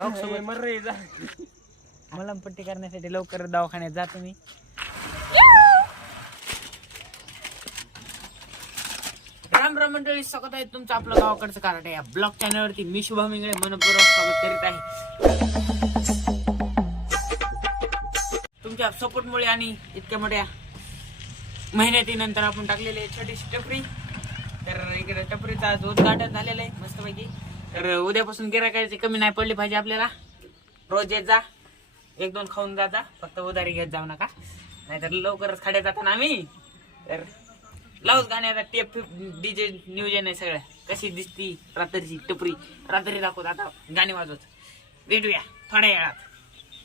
जा. मलमपट्टी करण्यासाठी लवकर दवाखान्यात जातो मी राम राम मंडळी स्वागत आहे तुमचं आपलं गावाकडचं कराटे या ब्लॉग चॅनलवरती मी शुभम इंगळे मनपूर्वक स्वागत करीत आहे. तुमच्या सपोर्टमुळे आणि इतक्या मोठ्या मेहनतीनंतर आपण टाकलेली आहे छोटीशी टपरी. तर इकडे टपरीचं आज उद्घाटन झालेलं आहे मस्तपैकी. तर उद्यापासून गिरायकाची कमी नाही पडली पाहिजे आपल्याला. रोज येत जा. एक दोन खाऊन जाता फक्त उधारी घेत जाऊ नका. नाहीतर लवकरच खाड्यात जातो ना आम्ही. तर लावच गाण्याचा टेप डीजे नियोजन आहे सगळं कशी दिसती रात्रीची टपरी. रात्री दाखवत आता गाणी वाजवत. भेटूया थोड्या वेळात.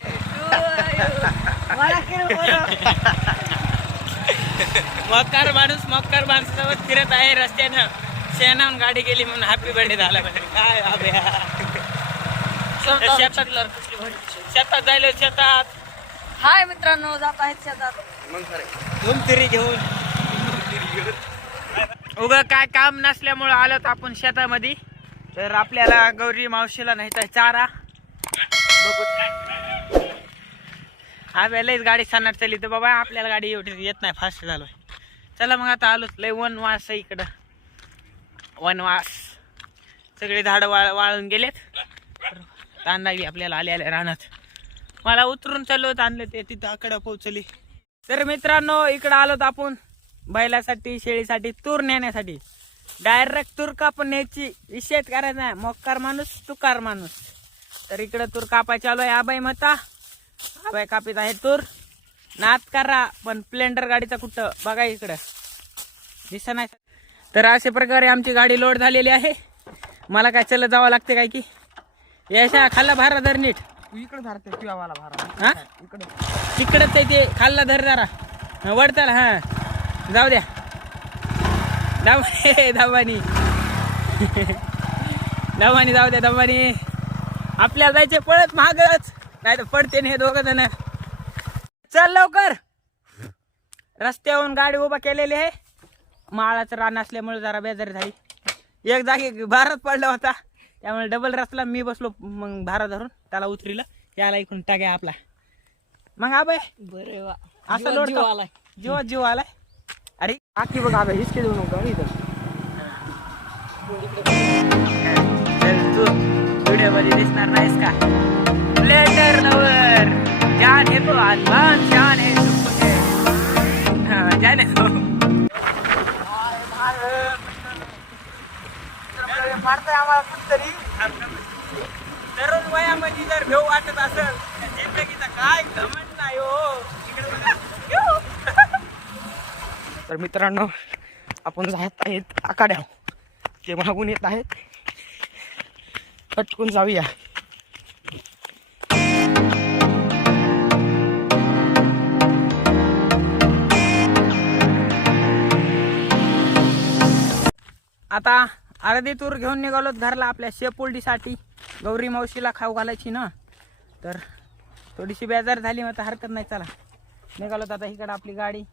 मक्कार माणूस मक्कार माणसासोबत फिरत आहे रस्त्यानं. शेणाहून गाडी गेली म्हणून हॅपी बर्थडे झाला म्हणजे काय अभ्या शेतात. शेतात जायला शेतात. हाय मित्रांनो जात आहेत शेतात. घुमतिरी घेऊन. उगा काय काम नसल्यामुळं आलो तर आपण शेतामध्ये. तर आपल्याला गौरी मावशीला नाही तर चारा. बघू. हा लईच गाडी सन्नाट चालली तर बाबा आपल्याला गाडी एवढी येत नाही फास्ट झालोय. चला मग आता आलोच. लय वनवास आहे इकडं. वनवास. सगळे झाडं वाळ वाळून गेलेत. तांदावी आपल्याला आले आले रानात. मला उतरून चाललो आणलं ते तिथं आकडं पोहोचली. तर मित्रांनो इकडं आलोत आपण बैलासाठी शेळीसाठी तूर नेण्यासाठी. डायरेक्ट तूर कापून न्यायची विषयच करायचा नाही. मोक्कार माणूस तुकार माणूस. तर इकडं तूर कापाय चालू आहे आबाई मता आबाई कापीत आहे तूर. नात करा पण स्प्लेंडर गाडीचा कुठं? बघा इकडं. दिसत नाही. तर अशा प्रकारे आमची गाडी लोड झालेली आहे. मला काय चल जावं लागते काय की? याशा खाल्ला भारा धर नीट. इकडे धरते किंवा भारा. हा? इकडे. तिकडच आहे ते खाल्ला धर जरा. वडताल हा. जाऊ द्या. दवानी. दवानी जाऊ द्या दवानी. आपल्याला जायचे पळत महागच नाही तर पडते नाही दोघ जण. चल लवकर. रस्त्यावरून गाडी उभा केलेली आहे. माळाचं रान असल्यामुळे जरा बेजारी झाली. एक जागी भारत पडला होता. त्यामुळे डबल रस्त्याला मी बसलो मग भारा धरून. त्याला उतरीलं. याला इकडून टाक्या आपला. मग आबाय बरे वा. असं लोड जीव आलाय. जीवा जीव आलाय. अरे आखी बघ आता हिसके देऊ नका इथं. चल तू व्हिडिओमध्ये दिसणार नाहीस का? लेटर लवर जान है तो आसमान जान मारताय आम्हाला कुठतरी तरुण वयामध्ये जर भेव वाटत असेल तर जिंदगीचा काय घमंड नाही हो. तर मित्रांनो आपण जात आहेत आकाड्या ते मागून येत आहेत. पटकून जाऊया. आता अर्धी तूर घेऊन निघालोत घरला आपल्या शेपुलडीसाठी. गौरी मावशीला खाऊ घालायची ना. तर थोडीशी बेजार झाली मग आता हरकत नाही चला. निघालोत आता इकडं आपली गाडी.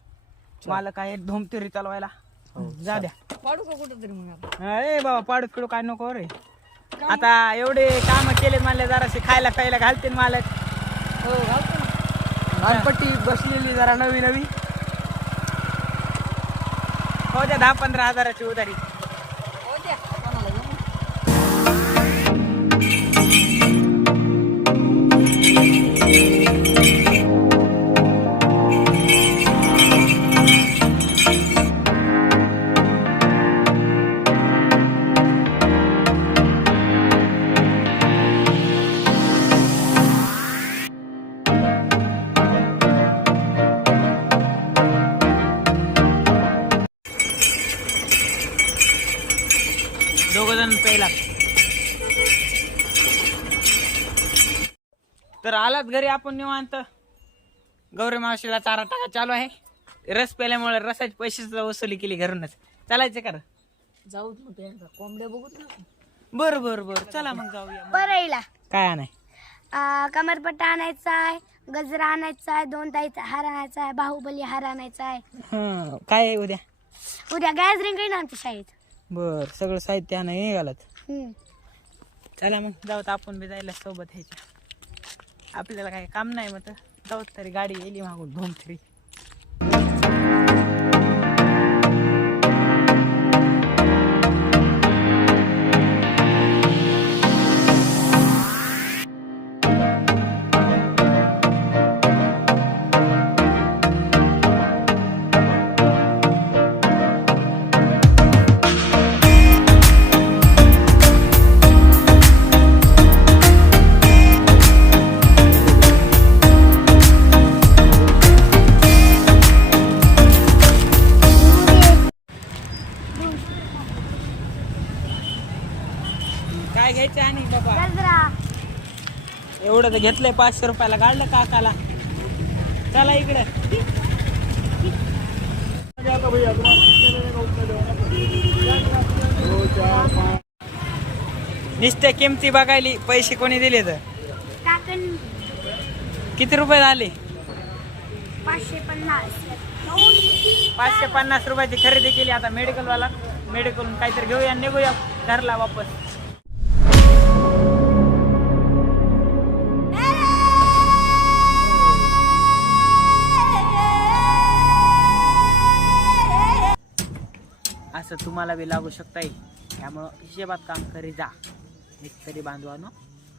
मालक आहे धुमतिरी चालवायला. जा द्या. पाडू का कुठं तरी मग? अरे बाबा पाडू फिडू काय नको रे. आता एवढे काम केले मला जरासे खायला प्यायला घालते मालक. हो लालपट्टी बसलेली जरा नवी नवी हो द्या दहा पंधरा हजाराची उधारी. तर आलात घरी आपण निवांत. गौरी मावशीला चारा टाका चालू आहे. रस प्यायल्यामुळे रसाची पैसे वसुली केली घरूनच. चालायचं कर. जाऊ कोंबड्या बघूत ना आपण. बर बर बर. चला मग जाऊया परळीला काय नाही आ, कमरपट्टा आणायचा आहे गजरा आणायचा आहे दोन ताईचा हार आणायचा आहे बाहुबली हार आणायचा आहे. हं, काय आहे उद्या? उद्या गॅस रिंग आहे ना आमच्या शाळेत. बर सगळं साहित्य नाही निघालत. हम्म. चला मग जाऊ तर आपण बी जायला सोबत ह्याच्या. आपल्याला काही काम नाही मग जाऊ तरी गाडी गेली मागून दोन तरी काय घ्यायचं आणि बाबा? गजरा. एवढं तर घेतलंय पाचशे रुपयाला काढलं काकाला. चला इकडे. नुसत्या किमती बघायली पैसे कोणी दिले तर? काकण. किती रुपये झाले? पाचशे पन्नास. पाचशे पन्नास रुपयाची खरेदी केली आता मेडिकल वाला मेडिकल काहीतरी घेऊया आणि निघूया घरला वापस. असं तुम्हाला बी लागू शकता येईल त्यामुळं हिशेबात काम करी जा. मिस्त्री बांधवा नो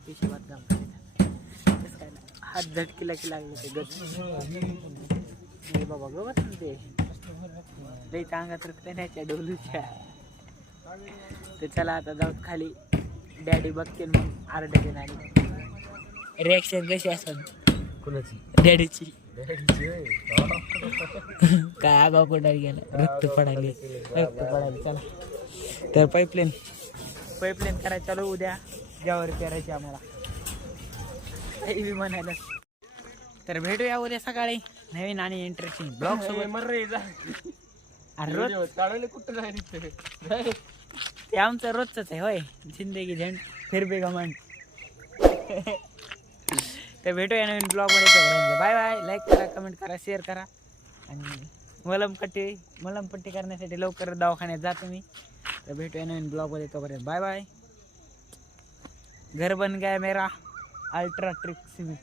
हिशेबात काम करी जा. तसं काय नाही. हात झटकीला की लागले ते नाही बाबा गवत ना ते. लई अंगात रक्त नाही डोलूच्या. तर चला आता जाऊ खाली. डॅडी बघते मग. आरडते नाही रिॲक्शन कशी असतात? कुणाची? डॅडीची. काय आगाव पडायला गेला? रक्त पडायले रक्त पडायले चला. तर पाईपलाईन पाईपलाईन करायचं चालू उद्या. ज्यावर पेरायची आम्हाला. बी म्हणायला. तर भेटूया उद्या सकाळी. नवीन आणि इंटरेस्टिंग ब्लॉग सोबत. अरे रोज काढले कुठं ते आमचं रोजच आहे होय. जिंदगी झंड. फिर बी गमंड तर भेटूया नवीन ब्लॉगमध्ये तोपर्यंत बाय बाय लाईक करा कमेंट करा शेअर करा. आणि मलमपट्टी मलमपट्टी करण्यासाठी लवकर दवाखान्यात जातो मी तर भेटूया नवीन ब्लॉगमध्ये तोपर्यंत. बाय बाय घर बन गया मेरा? Ultra trick cement